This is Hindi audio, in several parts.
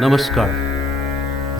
नमस्कार।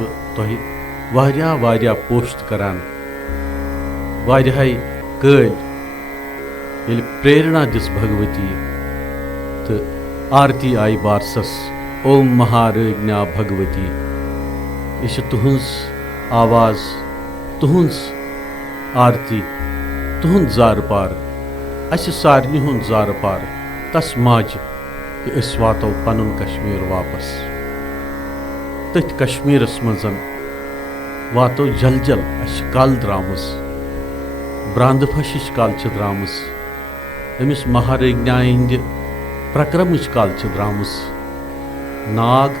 बह तोहि वारिया पोस्ट करान वारियाहै कल येल प्रेरणा दिस भगवती तो आरती आई बारसस ओम महाराज्ञा भगवती। यह तुहंज आवाज तुहंज आरती तुहंद जार पार अस सारनी हुंद जार पार तस माज कि अस वातो पनुन कश्मीर वापस। तथ कश्मीरस मजन वातो जल जल अस कल द्रामस ब्रांद फशिश कल द्रामस अमिस महाराज्ञा हिंद प्रक्रमच कल द्रामस नाग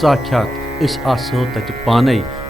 साख्यात अस आसो तत पाने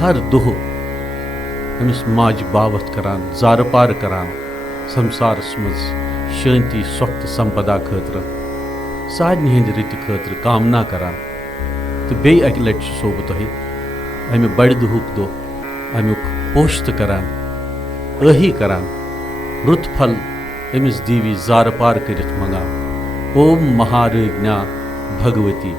हर दोह अमिस माज बावत करान जार पार करान संसारस मज शांति सुख संपदा खतर सारनी हंद रित खतर कामना करान। तो बे अक लट सो बह तोहि अमि बड़ दुहुक दो अमुक पोस्ट करान अही करान रुत फल अमिस दीवी जार पार करित मंगान। ओम महाराज्ञा भगवती।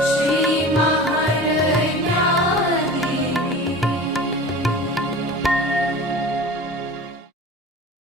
श्री